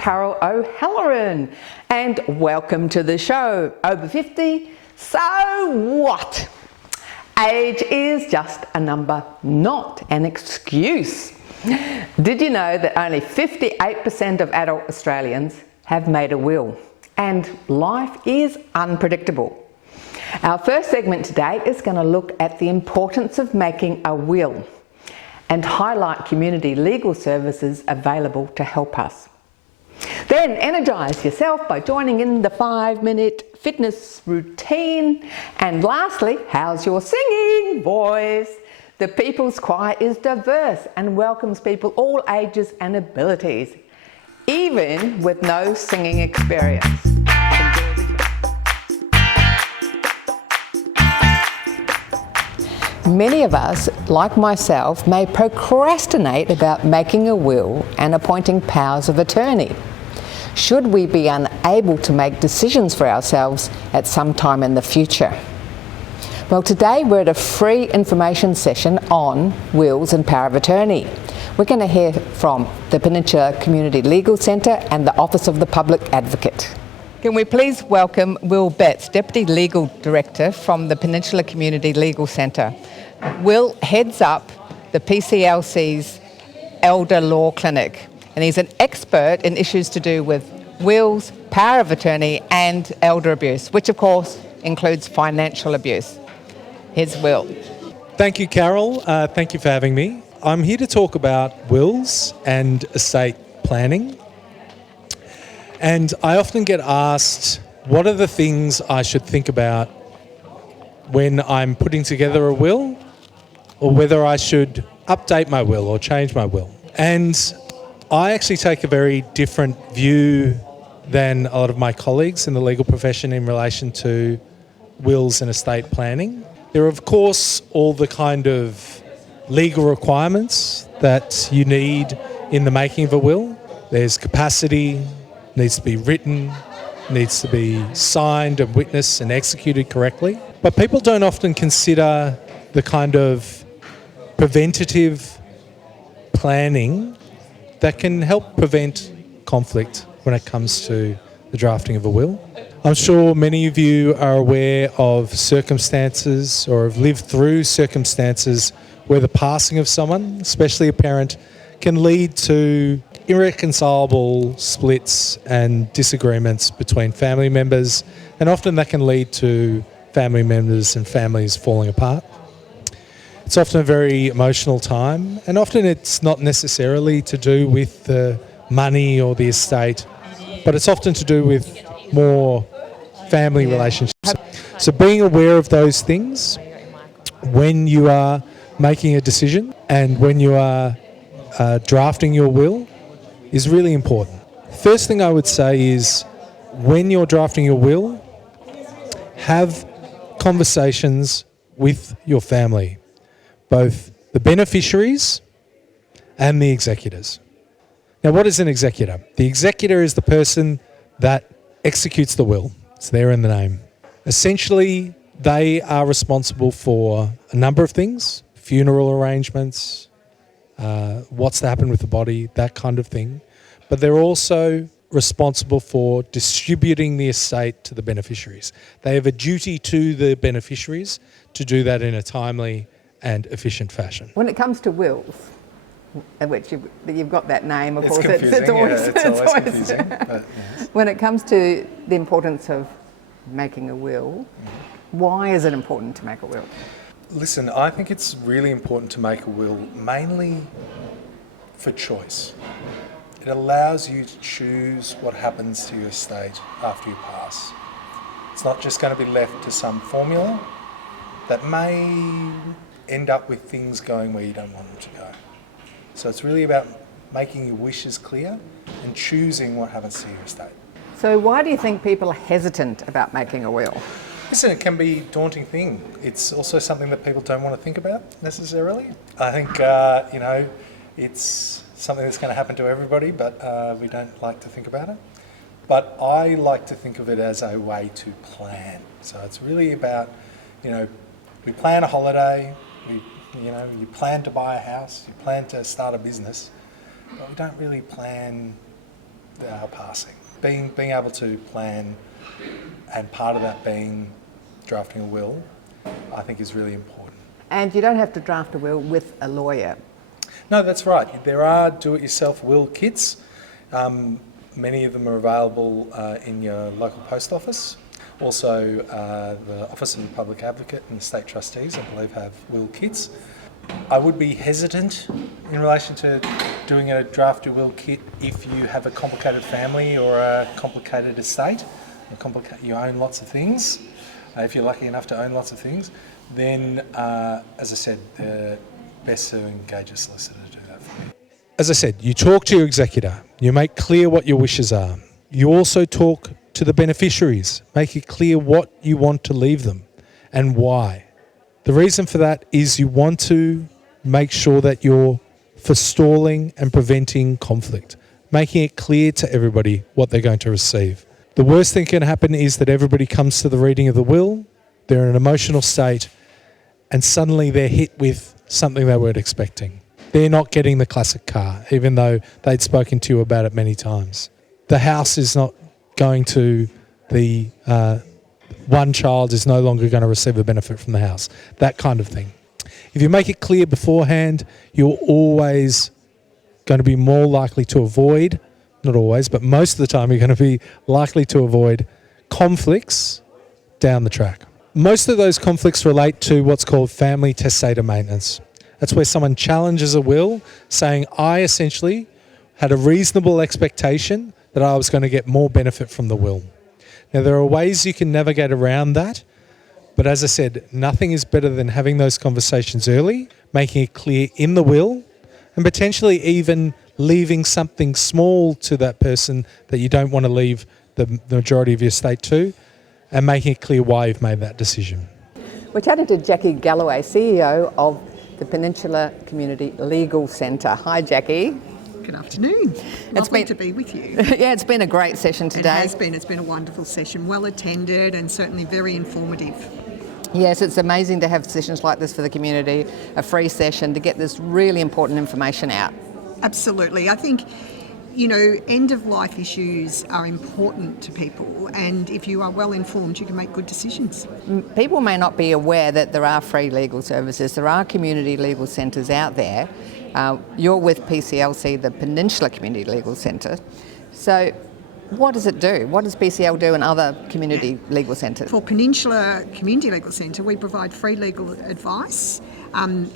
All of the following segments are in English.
Carol O'Halloran, and welcome to the show. Over 50? So what? Age is just a number, not an excuse. Did you know that only 58% of adult Australians have made a will? And life is unpredictable. Our first segment today is going to look at the importance of making a will and highlight community legal services available to help us. Then energise yourself by joining in the 5-minute fitness routine. And lastly, how's your singing voice? The People's Choir is diverse and welcomes people all ages and abilities, even with no singing experience. Many of us, like myself, may procrastinate about making a will and appointing powers of attorney. Should we be unable to make decisions for ourselves at some time in the future? Well, today we're at a free information session on wills and power of attorney. We're going to hear from the Peninsula Community Legal Centre and the Office of the Public Advocate. Can we please welcome Will Betts, Deputy Legal Director from the Peninsula Community Legal Centre. Will heads up the PCLC's Elder Law Clinic, and he's an expert in issues to do with wills, power of attorney and elder abuse, which of course includes financial abuse. Here's Will. Thank you, Carol. Thank you for having me. I'm here to talk about wills and estate planning. And I often get asked, what are the things I should think about when I'm putting together a will, or whether I should update my will or change my will? And I actually take a very different view than a lot of my colleagues in the legal profession in relation to wills and estate planning. There are, of course, all the kind of legal requirements that you need in the making of a will. There's capacity, needs to be written, needs to be signed and witnessed and executed correctly. But people don't often consider the kind of preventative planning that can help prevent conflict when it comes to the drafting of a will. I'm sure many of you are aware of circumstances or have lived through circumstances where the passing of someone, especially a parent, can lead to irreconcilable splits and disagreements between family members, and often that can lead to family members and families falling apart. It's often a very emotional time, and often it's not necessarily to do with the money or the estate, but it's often to do with more family relationships. So being aware of those things when you are making a decision and when you are drafting your will is really important. First thing I would say is, when you're drafting your will, have conversations with your family, both the beneficiaries and the executors. Now, what is an executor? The executor is the person that executes the will. It's there in the name. Essentially, they are responsible for a number of things: funeral arrangements, what's to happen with the body, that kind of thing. But they're also responsible for distributing the estate to the beneficiaries. They have a duty to the beneficiaries to do that in a timely and efficient fashion. When it comes to wills, which you've got that name, of course, confusing. it's always Confusing. But yes. When it comes to the importance of making a will, why is it important to make a will? Listen, I think it's really important to make a will mainly for choice. It allows you to choose what happens to your estate after you pass. It's not just going to be left to some formula that may end up with things going where you don't want them to go. So it's really about making your wishes clear and choosing what happens to your estate. So why do you think people are hesitant about making a will? Listen, it can be a daunting thing. It's also something that people don't want to think about necessarily. I think, it's something that's going to happen to everybody, but we don't like to think about it. But I like to think of it as a way to plan. So it's really about, we plan a holiday, you plan to buy a house, you plan to start a business, but we don't really plan, passing. Being able to plan, and part of that being drafting a will, I think is really important. And you don't have to draft a will with a lawyer. No, that's right. There are do-it-yourself will kits. Many of them are available in your local post office. Also, the Office of the Public Advocate and the State Trustees, I believe, have will kits. I would be hesitant in relation to doing a draft your will kit if you have a complicated family or a complicated estate. You own lots of things. If you're lucky enough to own lots of things, then, as I said, best to engage a solicitor to do that for you. As I said, you talk to your executor, you make clear what your wishes are. You also talk to the beneficiaries, make it clear what you want to leave them and why. The reason for that is you want to make sure that you're forestalling and preventing conflict, making it clear to everybody what they're going to receive. The worst thing that can happen is that everybody comes to the reading of the will, they're in an emotional state, and suddenly they're hit with something they weren't expecting. They're not getting the classic car, even though they'd spoken to you about it many times. The house is not going to the one child is no longer going to receive a benefit from the house, that kind of thing. If you make it clear beforehand, you're always going to be more likely to avoid, not always, but most of the time you're going to be likely to avoid conflicts down the track. Most of those conflicts relate to what's called family testator maintenance. That's where someone challenges a will, saying, I essentially had a reasonable expectation that I was going to get more benefit from the will. Now, there are ways you can navigate around that, but as I said, nothing is better than having those conversations early, making it clear in the will, and potentially even leaving something small to that person that you don't want to leave the majority of your estate to, and making it clear why you've made that decision. We're chatting to Jackie Galloway, CEO of the Peninsula Community Legal Centre. Hi, Jackie. Good afternoon. Lovely to be with you. Yeah, it's been a great session today. It has been. It's been a wonderful session, well attended and certainly very informative. Yes, it's amazing to have sessions like this for the community, a free session to get this really important information out. Absolutely. I think, end-of-life issues are important to people, and if you are well informed, you can make good decisions. People may not be aware that there are free legal services. There are community legal centres out there. You're with PCLC, the Peninsula Community Legal Centre. So what does it do? What does PCL do and other community legal centres? For Peninsula Community Legal Centre, we provide free legal advice,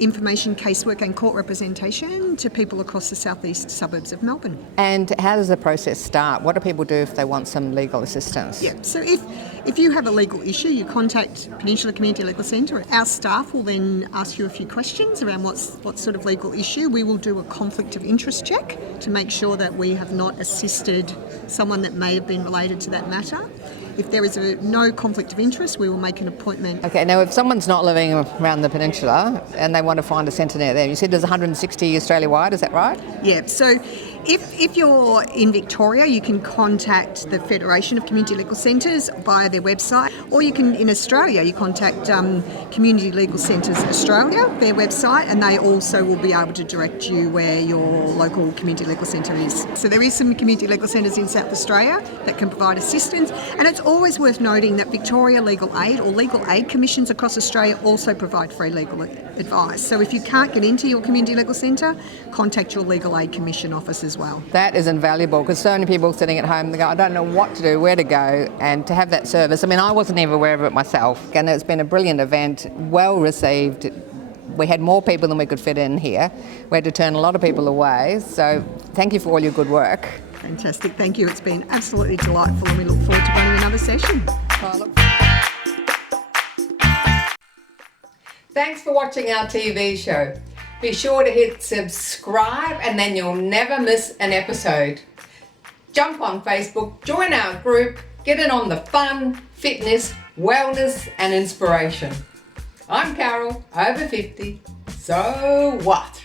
information, casework and court representation to people across the southeast suburbs of Melbourne. And how does the process start? What do people do if they want some legal assistance? Yeah, so if you have a legal issue, you contact Peninsula Community Legal Centre. Our staff will then ask you a few questions around what sort of legal issue. We will do a conflict of interest check to make sure that we have not assisted someone that may have been related to that matter. If there is no conflict of interest, we will make an appointment. Okay, now if someone's not living around the peninsula and they want to find a centre near them, you said there's 160 Australia-wide, is that right? Yeah, so if you're in Victoria, you can contact the Federation of Community Legal Centres via their website, or you can, in Australia, you contact Community Legal Centres Australia, their website, and they also will be able to direct you where your local community legal centre is. So there is some community legal centres in South Australia that can provide assistance, and it's always worth noting that Victoria Legal Aid or legal aid commissions across Australia also provide free legal advice. So if you can't get into your community legal centre, contact your legal aid commission office as well. That is invaluable because so many people sitting at home, they go, I don't know what to do, where to go, and to have that service. I mean, I wasn't even aware of it myself, and it's been a brilliant event, well received. We had more people than we could fit in here. We had to turn a lot of people away, so thank you for all your good work. Fantastic, thank you. It's been absolutely delightful and we look forward to running another session. Thanks for watching our TV show. Be sure to hit subscribe and then you'll never miss an episode. Jump on Facebook, join our group, get in on the fun, fitness, wellness and inspiration. I'm Carol, over 50, so what?